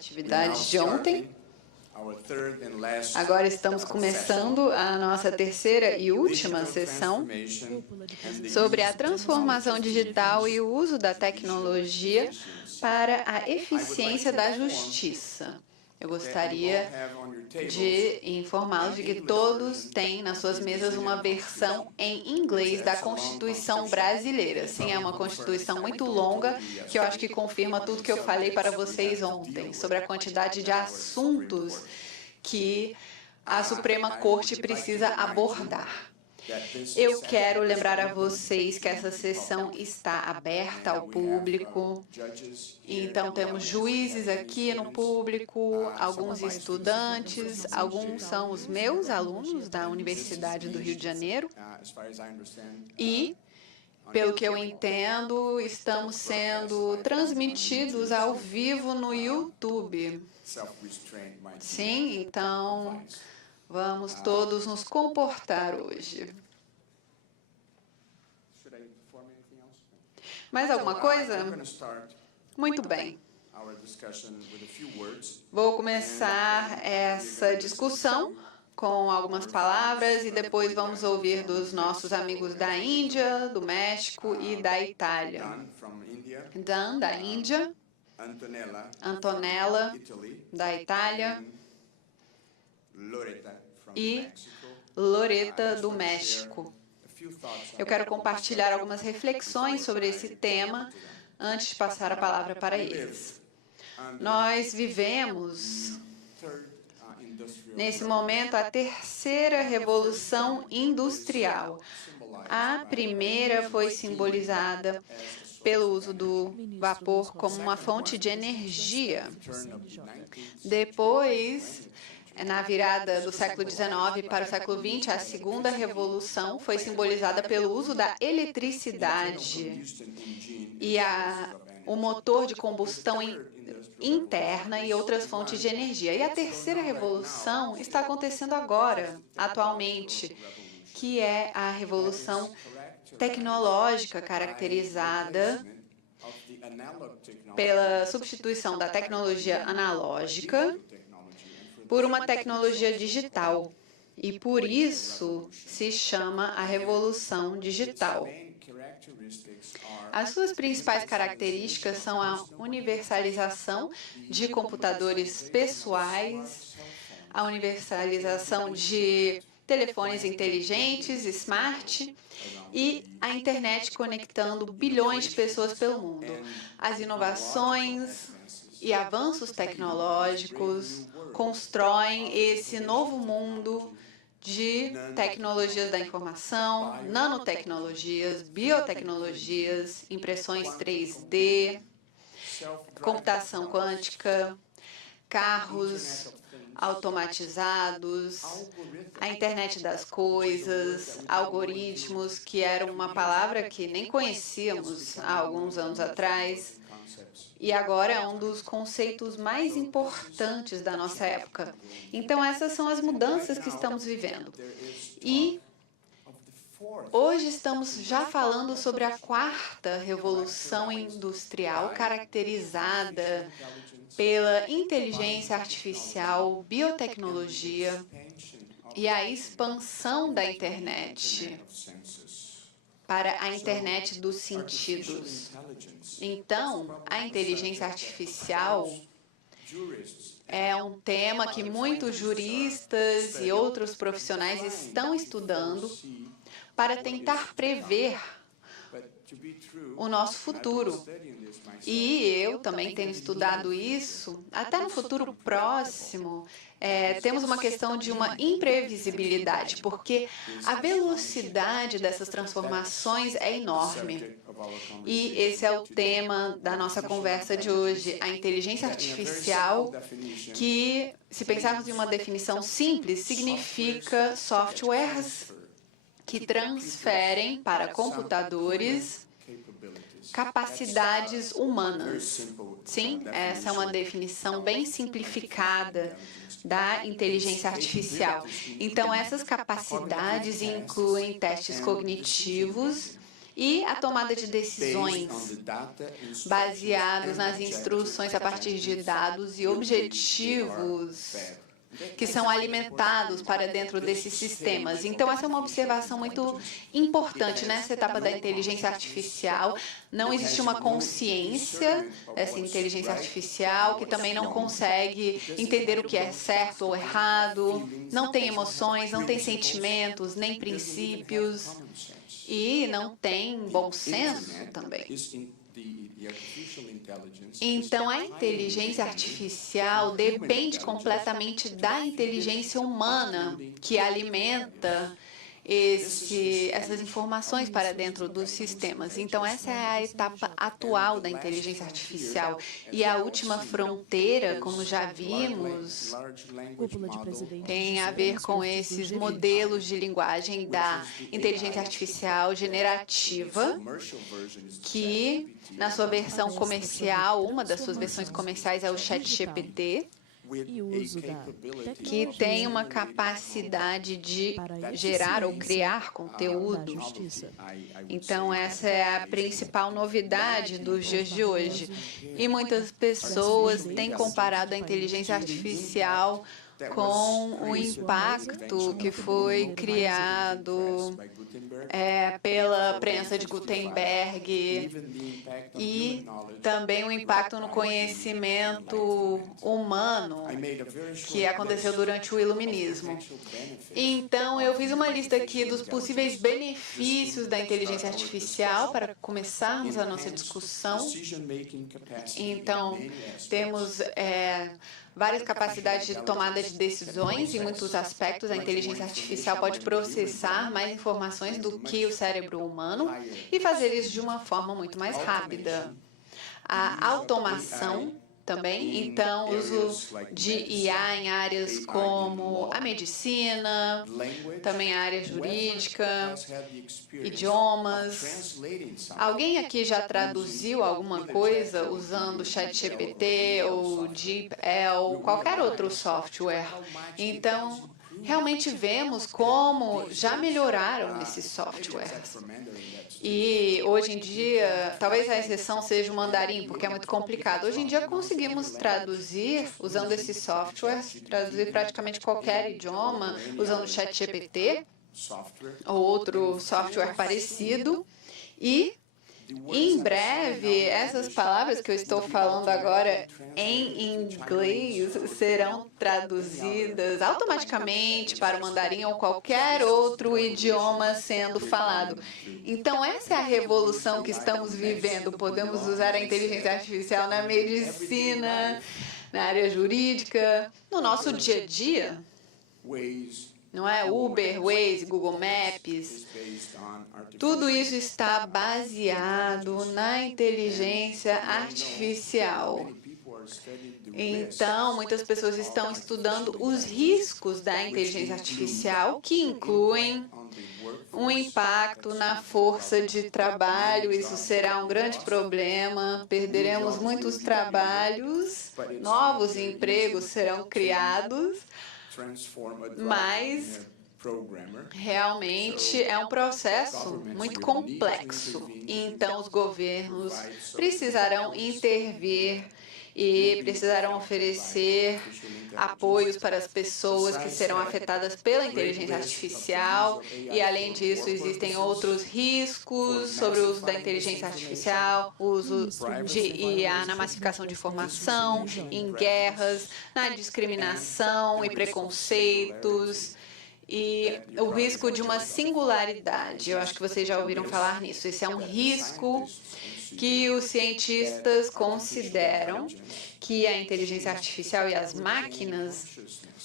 atividades de ontem. Agora estamos começando a nossa terceira e última sessão sobre a transformação digital e o uso da tecnologia para a eficiência da justiça. Eu gostaria de informá-los de que todos têm nas suas mesas uma versão em inglês da Constituição brasileira. Sim, é uma Constituição muito longa, que eu acho que confirma tudo que eu falei para vocês ontem, sobre a quantidade de assuntos que a Suprema Corte precisa abordar. Eu quero lembrar a vocês que essa sessão está aberta ao público. Então, temos juízes aqui no público, alguns estudantes, alguns são os meus alunos da Universidade do Rio de Janeiro. E, pelo que eu entendo, estamos sendo transmitidos ao vivo no YouTube. Sim, então vamos todos nos comportar hoje. Mais alguma coisa? Muito bem. Vou começar essa discussão com algumas palavras e depois vamos ouvir dos nossos amigos da Índia, do México e da Itália. Dan, da Índia. Antonella, da Itália. E Loreta, do México. Eu quero compartilhar algumas reflexões sobre esse tema antes de passar a palavra para eles. Nós vivemos, nesse momento, a terceira revolução industrial. A primeira foi simbolizada pelo uso do vapor como uma fonte de energia. Depois, na virada do século XIX para o século XX, a segunda revolução foi simbolizada pelo uso da eletricidade e o motor de combustão interna e outras fontes de energia. E a terceira revolução está acontecendo agora, atualmente, que é a revolução tecnológica caracterizada pela substituição da tecnologia analógica por uma tecnologia digital. E por isso se chama a revolução digital. As suas principais características são a universalização de computadores pessoais, a universalização de telefones inteligentes, smart, e a internet conectando bilhões de pessoas pelo mundo. As inovações e avanços tecnológicos constroem esse novo mundo de tecnologias da informação, nanotecnologias, biotecnologias, impressões 3D, computação quântica, carros automatizados, a internet das coisas, algoritmos, que era uma palavra que nem conhecíamos há alguns anos atrás, e agora é um dos conceitos mais importantes da nossa época. Então, essas são as mudanças que estamos vivendo. E hoje estamos já falando sobre a quarta revolução industrial, caracterizada pela inteligência artificial, biotecnologia e a expansão da internet para a internet dos sentidos. Então, a inteligência artificial é um tema que muitos juristas e outros profissionais estão estudando para tentar prever o nosso futuro. E eu também tenho estudado isso, até no futuro próximo, temos uma questão de uma imprevisibilidade, porque a velocidade dessas transformações é enorme. E esse é o tema da nossa conversa de hoje, a inteligência artificial, que, se pensarmos em uma definição simples, significa softwares que transferem para computadores capacidades humanas. Sim, essa é uma definição bem simplificada da inteligência artificial. Então, essas capacidades incluem testes cognitivos e a tomada de decisões baseados nas instruções a partir de dados e objetivos que são alimentados para dentro desses sistemas. Então, essa é uma observação muito importante nessa etapa da inteligência artificial. Não existe uma consciência dessa inteligência artificial, que também não consegue entender o que é certo ou errado, não tem emoções, não tem sentimentos, nem princípios, e não tem bom senso também. Então, a inteligência artificial depende completamente da inteligência humana, que alimenta essas informações para dentro dos sistemas. Então, essa é a etapa atual da inteligência artificial. E a última fronteira, como já vimos, tem a ver com esses modelos de linguagem da inteligência artificial generativa, que na sua versão comercial, uma das suas versões comerciais é o ChatGPT, que tem uma capacidade de gerar ou criar conteúdo. Então, essa é a principal novidade dos dias de hoje. E muitas pessoas têm comparado a inteligência artificial com o impacto que foi criado pela prensa de Gutenberg e também o impacto no conhecimento humano que aconteceu durante o Iluminismo. Então, eu fiz uma lista aqui dos possíveis benefícios da inteligência artificial para começarmos a nossa discussão. Então, temos várias capacidades de tomada de decisões. Em muitos aspectos, a inteligência artificial pode processar mais informações do que o cérebro humano e fazer isso de uma forma muito mais rápida. A automação também, então, uso de IA em áreas como a medicina, também a área jurídica, idiomas. Alguém aqui já traduziu alguma coisa usando ChatGPT ou DeepL, qualquer outro software? Então, realmente vemos como já melhoraram esses softwares. E hoje em dia, talvez a exceção seja o mandarim, porque é muito complicado. Hoje em dia conseguimos traduzir, usando esses softwares, traduzir praticamente qualquer idioma, usando o ChatGPT ou outro software parecido. E em breve, essas palavras que eu estou falando agora em inglês serão traduzidas automaticamente para o mandarim ou qualquer outro idioma sendo falado. Então, essa é a revolução que estamos vivendo. Podemos usar a inteligência artificial na medicina, na área jurídica, no nosso dia a dia. Não é? Uber, Waze, Google Maps, tudo isso está baseado na inteligência artificial. Então, muitas pessoas estão estudando os riscos da inteligência artificial, que incluem um impacto na força de trabalho. Isso será um grande problema, perderemos muitos trabalhos, novos empregos serão criados, mas realmente é um processo muito complexo. Então, os governos precisarão intervir e precisarão oferecer apoios para as pessoas que serão afetadas pela inteligência artificial. E, além disso, existem outros riscos sobre o uso da inteligência artificial, o uso de IA na massificação de informação, em guerras, na discriminação e preconceitos, e o risco de uma singularidade. Eu acho que vocês já ouviram falar nisso. Esse é um risco que os cientistas consideram que a inteligência artificial e as máquinas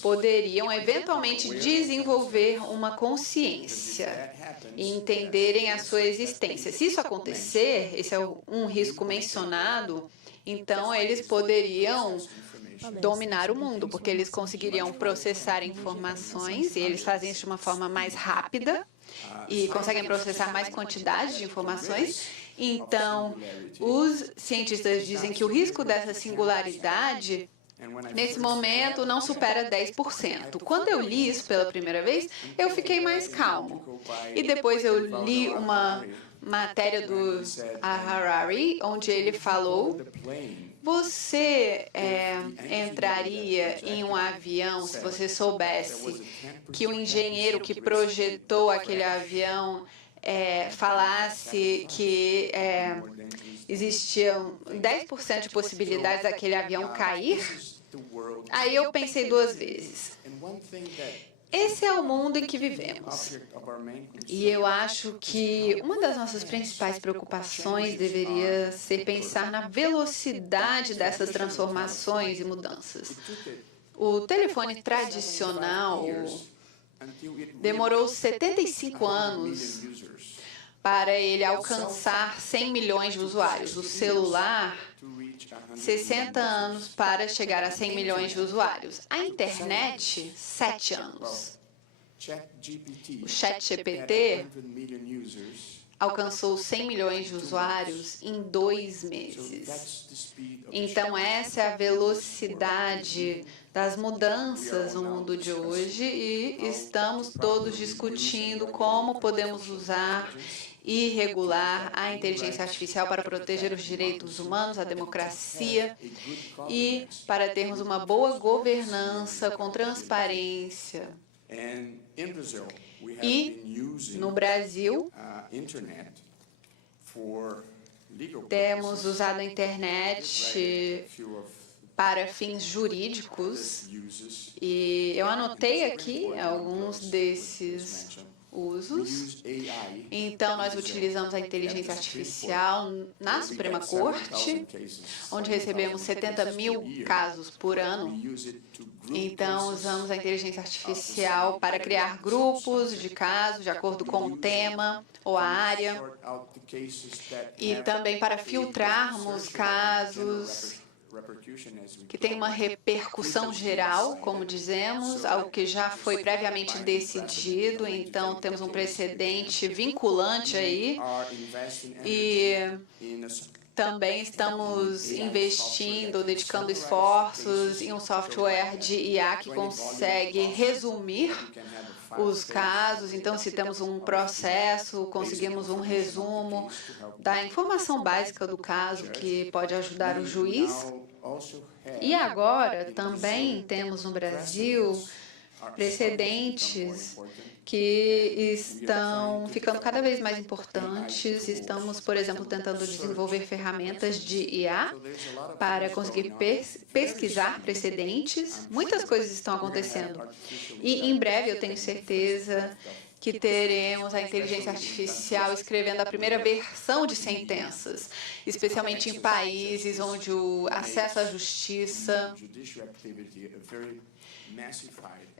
poderiam eventualmente desenvolver uma consciência e entenderem a sua existência. Se isso acontecer, esse é um risco mencionado, então eles poderiam dominar o mundo, porque eles conseguiriam processar informações, e eles fazem isso de uma forma mais rápida e conseguem processar mais quantidade de informações. Então, os cientistas dizem que o risco dessa singularidade, nesse momento, não supera 10%. Quando eu li isso pela primeira vez, eu fiquei mais calmo. E depois eu li uma matéria do Harari, onde ele falou: você entraria em um avião se você soubesse que o engenheiro que projetou aquele avião falasse que existiam 10% de possibilidades daquele avião cair? Aí eu pensei duas vezes. Esse é o mundo em que vivemos. E eu acho que uma das nossas principais preocupações deveria ser pensar na velocidade dessas transformações e mudanças. O telefone tradicional demorou 75 anos para ele alcançar 100 milhões de usuários. O celular, 60 anos para chegar a 100 milhões de usuários. A internet, 7 anos. O ChatGPT alcançou 100 milhões de usuários em 2 meses. Então, essa é a velocidade das mudanças no mundo de hoje e estamos todos discutindo como podemos usar e regular a inteligência artificial para proteger os direitos humanos, a democracia e para termos uma boa governança com transparência. E no Brasil, temos usado a internet para fins jurídicos e eu anotei aqui alguns desses usos. Então, nós utilizamos a inteligência artificial na Suprema Corte, onde recebemos 70 mil casos por ano. Então, usamos a inteligência artificial para criar grupos de casos de acordo com o tema ou a área e também para filtrarmos casos que tem uma repercussão geral, como dizemos, algo que já foi previamente decidido, então temos um precedente vinculante aí e também estamos investindo, dedicando esforços em um software de IA que consegue resumir os casos. Então, se temos um processo, conseguimos um resumo da informação básica do caso que pode ajudar o juiz. E agora também temos no Brasil precedentes que estão ficando cada vez mais importantes. Estamos, por exemplo, tentando desenvolver ferramentas de IA para conseguir pesquisar precedentes. Muitas coisas estão acontecendo. E em breve eu tenho certeza que teremos a inteligência artificial escrevendo a primeira versão de sentenças, especialmente em países onde o acesso à justiça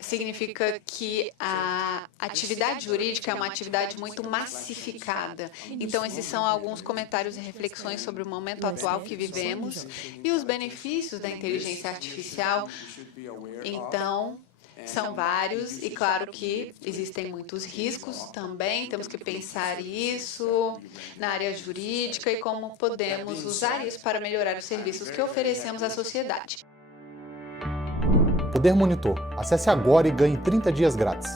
significa que a atividade jurídica é uma atividade muito massificada. Então, esses são alguns comentários e reflexões sobre o momento atual que vivemos e os benefícios da inteligência artificial. Então, são vários e, claro, que existem muitos riscos também. Temos que pensar isso na área jurídica e como podemos usar isso para melhorar os serviços que oferecemos à sociedade. Poder Monitor. Acesse agora e ganhe 30 dias grátis.